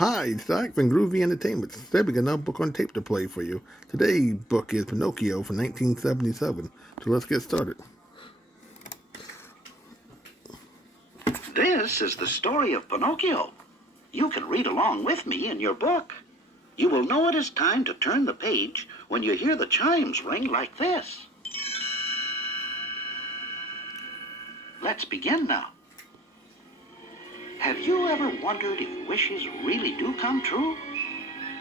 Hi, it's Zach from Groovy Entertainment. Today we got another book on tape to play for you. Today's book is Pinocchio from 1977. So let's get started. This is the story of Pinocchio. You can read along with me in your book. You will know it is time to turn the page when you hear the chimes ring like this. Let's begin now. Have you ever wondered if wishes really do come true?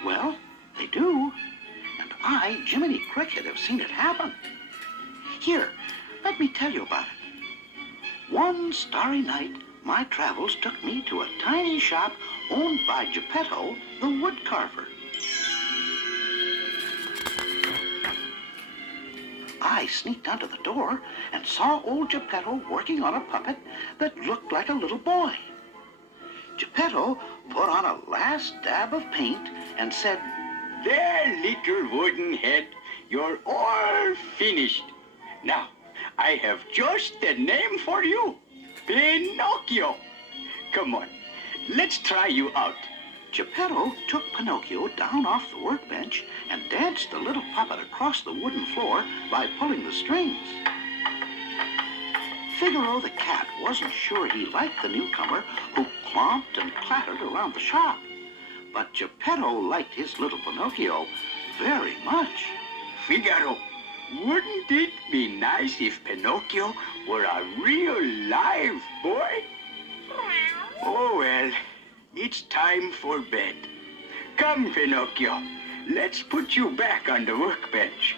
Well, they do. And I, Jiminy Cricket, have seen it happen. Here, let me tell you about it. One starry night, my travels took me to a tiny shop owned by Geppetto, the woodcarver. I sneaked under the door and saw old Geppetto working on a puppet that looked like a little boy. Geppetto put on a last dab of paint and said, "There, little wooden head, you're all finished. Now, I have just the name for you, Pinocchio. Come on, let's try you out." Geppetto took Pinocchio down off the workbench and danced the little puppet across the wooden floor by pulling the strings. Figaro the cat wasn't sure he liked the newcomer who clomped and clattered around the shop. But Geppetto liked his little Pinocchio very much. Figaro, wouldn't it be nice if Pinocchio were a real live boy? Oh, well, it's time for bed. Come, Pinocchio, let's put you back on the workbench.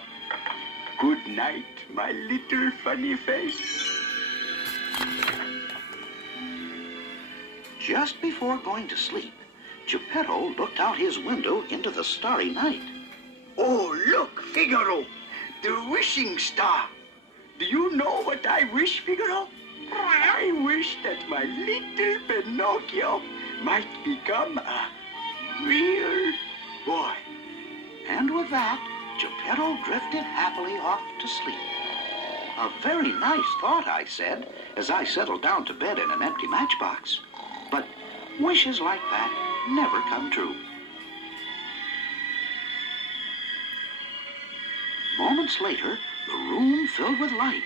Good night, my little funny face. Just before going to sleep, Geppetto looked out his window into the starry night. Oh, look, Figaro, the wishing star. Do you know what I wish, Figaro? I wish that my little Pinocchio might become a real boy. And with that, Geppetto drifted happily off to sleep. A very nice thought, I said, as I settled down to bed in an empty matchbox. But wishes like that never come true. Moments later, the room filled with light.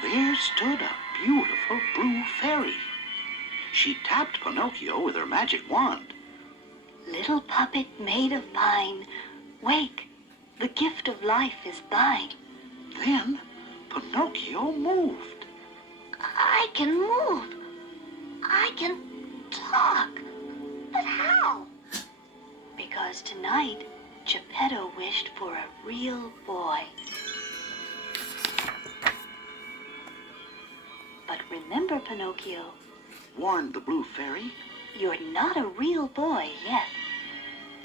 There stood a beautiful blue fairy. She tapped Pinocchio with her magic wand. "Little puppet made of pine, wake, the gift of life is thine." Then Pinocchio moved. I can move. I can talk. But how? Because tonight, Geppetto wished for a real boy. But remember, Pinocchio, Warned the blue fairy. you're not a real boy yet.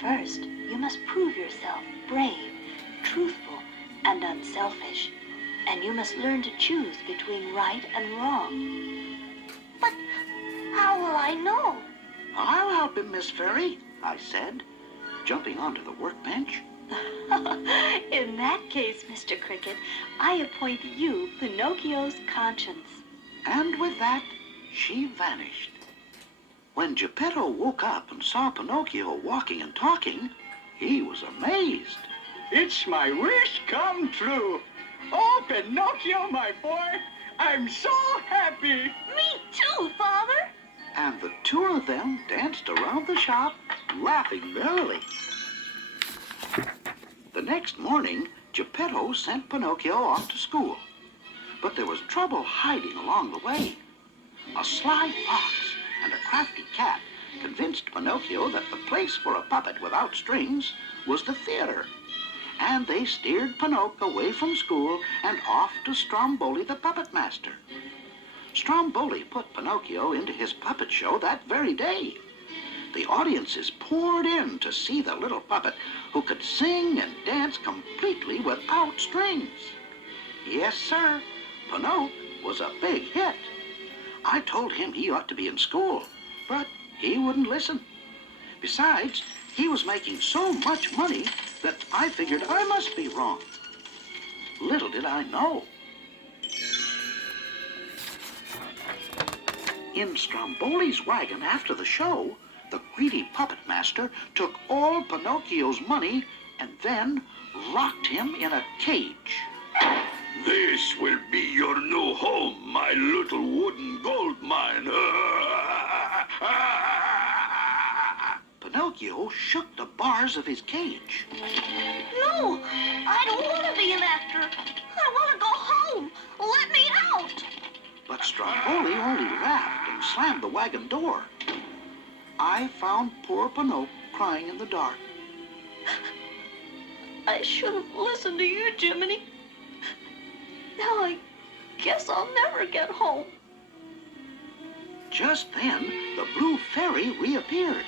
First, you must prove yourself brave, truthful, and unselfish. And you must learn to choose between right and wrong. But how will I know? I'll help him, Miss Fairy, I said, jumping onto the workbench. In that case, Mr. Cricket, I appoint you Pinocchio's conscience. And with that, she vanished. When Geppetto woke up and saw Pinocchio walking and talking, he was amazed. It's my wish come true. Oh, Pinocchio, my boy, I'm so happy. Me too, Father. And the two of them danced around the shop, laughing merrily. The next morning, Geppetto sent Pinocchio off to school. But there was trouble hiding along the way. A sly fox and a crafty cat convinced Pinocchio that the place for a puppet without strings was the theater. And they steered Pinocchio away from school and off to Stromboli the puppet master. Stromboli put Pinocchio into his puppet show that very day. The audiences poured in to see the little puppet who could sing and dance completely without strings. Yes, sir, Pinocchio was a big hit. I told him he ought to be in school, but he wouldn't listen. Besides, he was making so much money that I figured I must be wrong. Little did I know. In Stromboli's wagon after the show, The greedy puppet master took all Pinocchio's money and then locked him in a cage. This will be your new home, my little wooden gold mine. Pinocchio shook the bars of his cage. No, I don't want to be an actor. I want to go home. Let me out. But Stromboli only laughed and slammed the wagon door. I found poor Pinocchio crying in the dark. I should have listened to you, Jiminy. Now I guess I'll never get home. Just then, the blue fairy reappeared.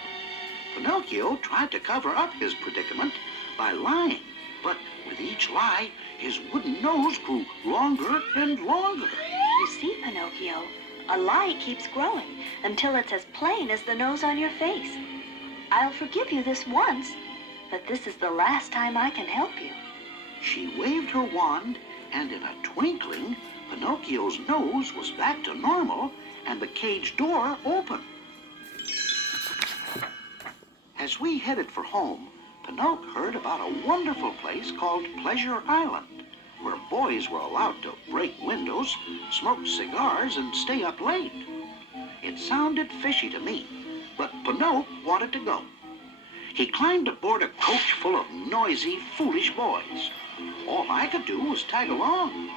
Pinocchio tried to cover up his predicament by lying, but with each lie, his wooden nose grew longer and longer. You see, Pinocchio, a lie keeps growing until it's as plain as the nose on your face. I'll forgive you this once, but this is the last time I can help you. She waved her wand, and in a twinkling, Pinocchio's nose was back to normal and the cage door open. As we headed for home, Pinocchio heard about a wonderful place called Pleasure Island, where boys were allowed to break windows, smoke cigars, and stay up late. It sounded fishy to me, but Pinocchio wanted to go. He climbed aboard a coach full of noisy, foolish boys. All I could do was tag along.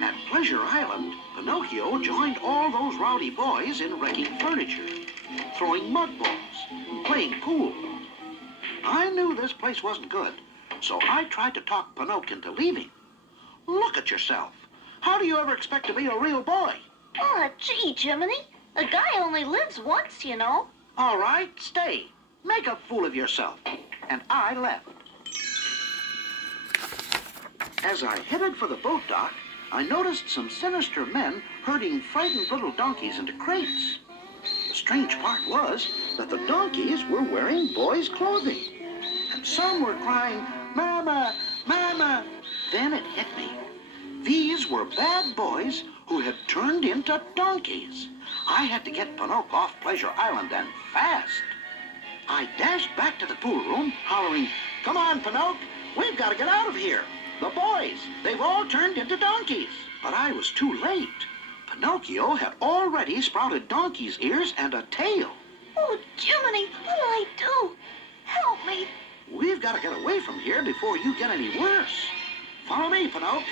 At Pleasure Island, Pinocchio joined all those rowdy boys in wrecking furniture, throwing mud balls, and playing pool. I knew this place wasn't good, so I tried to talk Pinocchio into leaving. Look at yourself. How do you ever expect to be a real boy? Oh, gee, Jiminy. A guy only lives once, you know. All right, stay. Make a fool of yourself. And I left. As I headed for the boat dock, I noticed some sinister men herding frightened little donkeys into crates. The strange part was that the donkeys were wearing boys' clothing. And some were crying, "Mama, Mama." Then it hit me. These were bad boys who had turned into donkeys. I had to get Pinocchio off Pleasure Island, and fast. I dashed back to the pool room, hollering, "Come on, Pinocchio, we've got to get out of here. The boys, they've all turned into donkeys." But I was too late. Pinocchio had already sprouted donkey's ears and a tail. Oh, Jiminy, what'll I do? Help me. We've got to get away from here before you get any worse. Follow me, Pinocchio.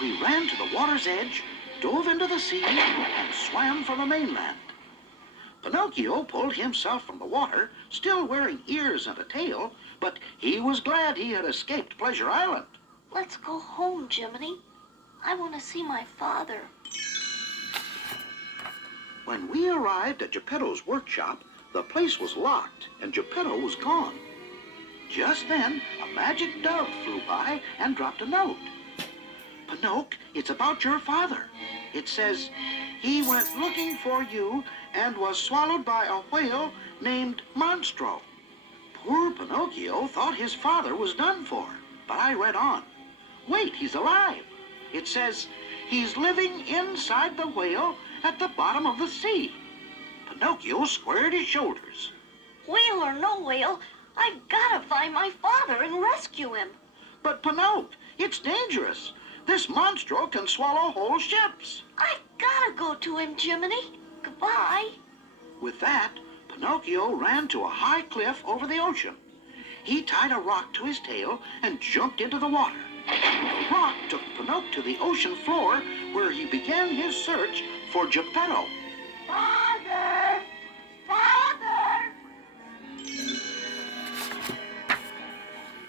We ran to the water's edge, dove into the sea, and swam for the mainland. Pinocchio pulled himself from the water, still wearing ears and a tail, but he was glad he had escaped Pleasure Island. Let's go home, Jiminy. I want to see my father. When we arrived at Geppetto's workshop, the place was locked and Geppetto was gone. Just then, a magic dove flew by and dropped a note. "Pinocchio, it's about your father. It says, he went looking for you and was swallowed by a whale named Monstro." Poor Pinocchio thought his father was done for, but I read on. Wait, he's alive. It says, he's living inside the whale at the bottom of the sea. Pinocchio squared his shoulders. Whale or no whale, I've got to find my father and rescue him. "But Pinocchio, it's dangerous. This monstro can swallow whole ships." I've got to go to him, Jiminy. Goodbye. With that, Pinocchio ran to a high cliff over the ocean. He tied a rock to his tail and jumped into the water. The rock took Pinocchio to the ocean floor, where he began his search for Geppetto. Father! Father!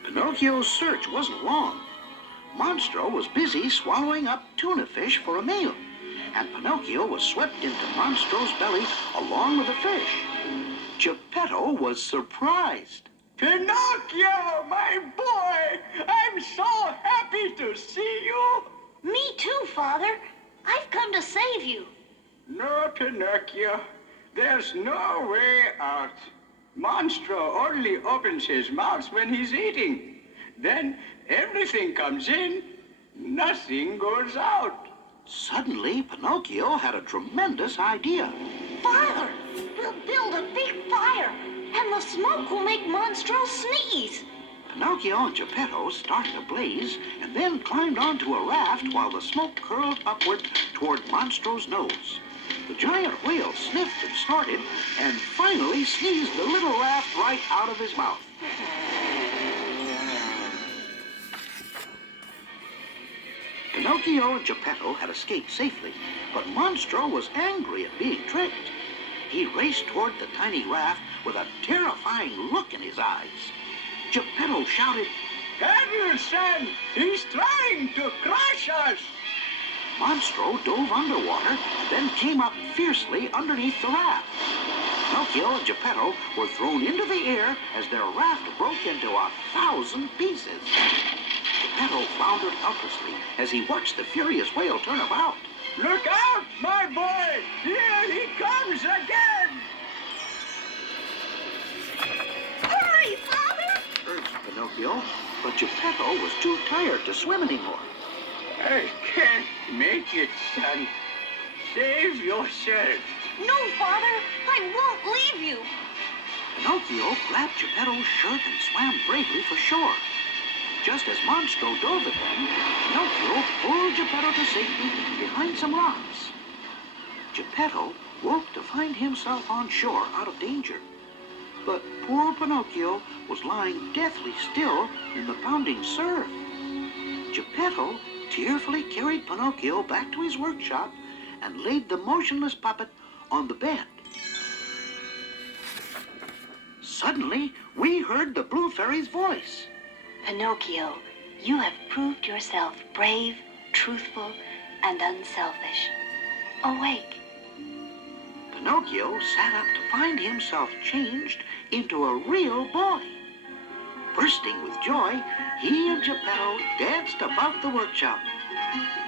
Pinocchio's search wasn't long. Monstro was busy swallowing up tuna fish for a meal, and Pinocchio was swept into Monstro's belly along with the fish. Geppetto was surprised. Pinocchio, my boy! I'm so happy to see you! Me too, Father. I've come to save you. No, Pinocchio. There's no way out. Monstro only opens his mouth when he's eating. Then everything comes in, nothing goes out. Suddenly, Pinocchio had a tremendous idea. Father, we'll build a big fire The smoke will make Monstro sneeze. Pinocchio and Geppetto started a blaze and then climbed onto a raft while the smoke curled upward toward Monstro's nose. The giant whale sniffed and snorted and finally sneezed the little raft right out of his mouth. Pinocchio and Geppetto had escaped safely, but Monstro was angry at being tricked. He raced toward the tiny raft with a terrifying look in his eyes. Geppetto shouted, Careful, son! He's trying to crush us! Monstro dove underwater and then came up fiercely underneath the raft. Pinocchio and Geppetto were thrown into the air as their raft broke into 1,000 pieces. Geppetto floundered helplessly as he watched the furious whale turn about. Look out, my boy! Here he comes again! Hurry, Father! Urged Pinocchio, but Geppetto was too tired to swim anymore. I can't make it, son. Save yourself. No, Father, I won't leave you. Pinocchio grabbed Geppetto's shirt and swam bravely for shore. Just as Monstro dove at them, Pinocchio pulled Geppetto to safety behind some rocks. Geppetto woke to find himself on shore out of danger. But poor Pinocchio was lying deathly still in the pounding surf. Geppetto tearfully carried Pinocchio back to his workshop and laid the motionless puppet on the bed. Suddenly, we heard the Blue Fairy's voice. Pinocchio, you have proved yourself brave, truthful, and unselfish. Awake. Pinocchio sat up to find himself changed into a real boy. Bursting with joy, he and Geppetto danced about the workshop.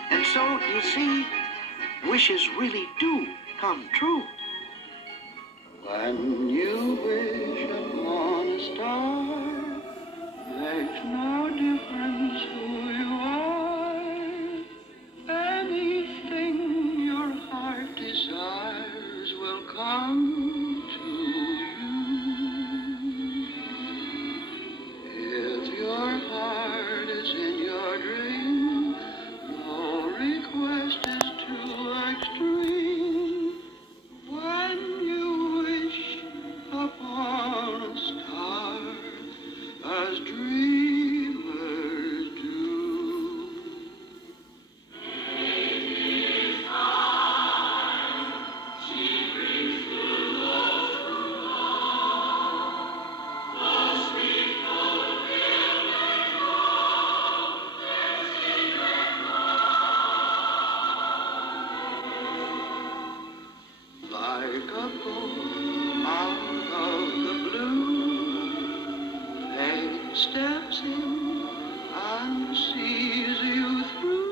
And so, you see, wishes really do come true. When you wish upon a star, makes no difference who you are. Anything your heart desires will come to you. If your heart is in your dream, no request is too extreme. When you wish upon a star, as dreamers do. Like a bolt out of the blue, fate steps in and sees you through.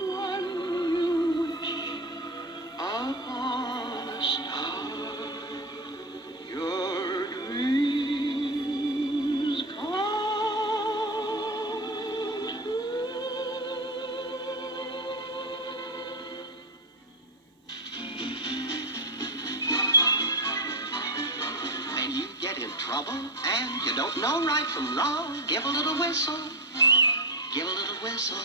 When you wish upon a star, your dreams come true. When you get in trouble and you don't know right from wrong, give a little whistle, give a little whistle.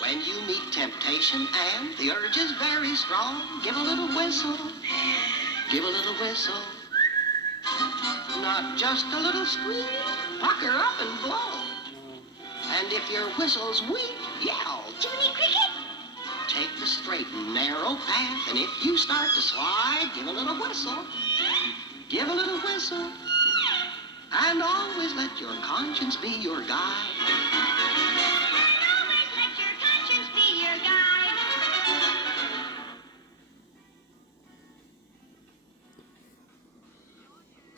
When you meet temptation and the urge is very strong, give a little whistle, give a little whistle. Not just a little squeak, pucker up and blow. And if your whistle's weak, yell, Jiminy Cricket. Take the straight and narrow path, and if you start to slide, give a little whistle. Give a little whistle. And always let your conscience be your guide. Always let your conscience be your guide.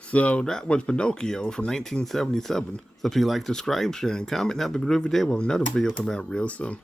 So that was Pinocchio from 1977. So if you like, subscribe, share, and comment, and have a groovy day with another video coming out real soon.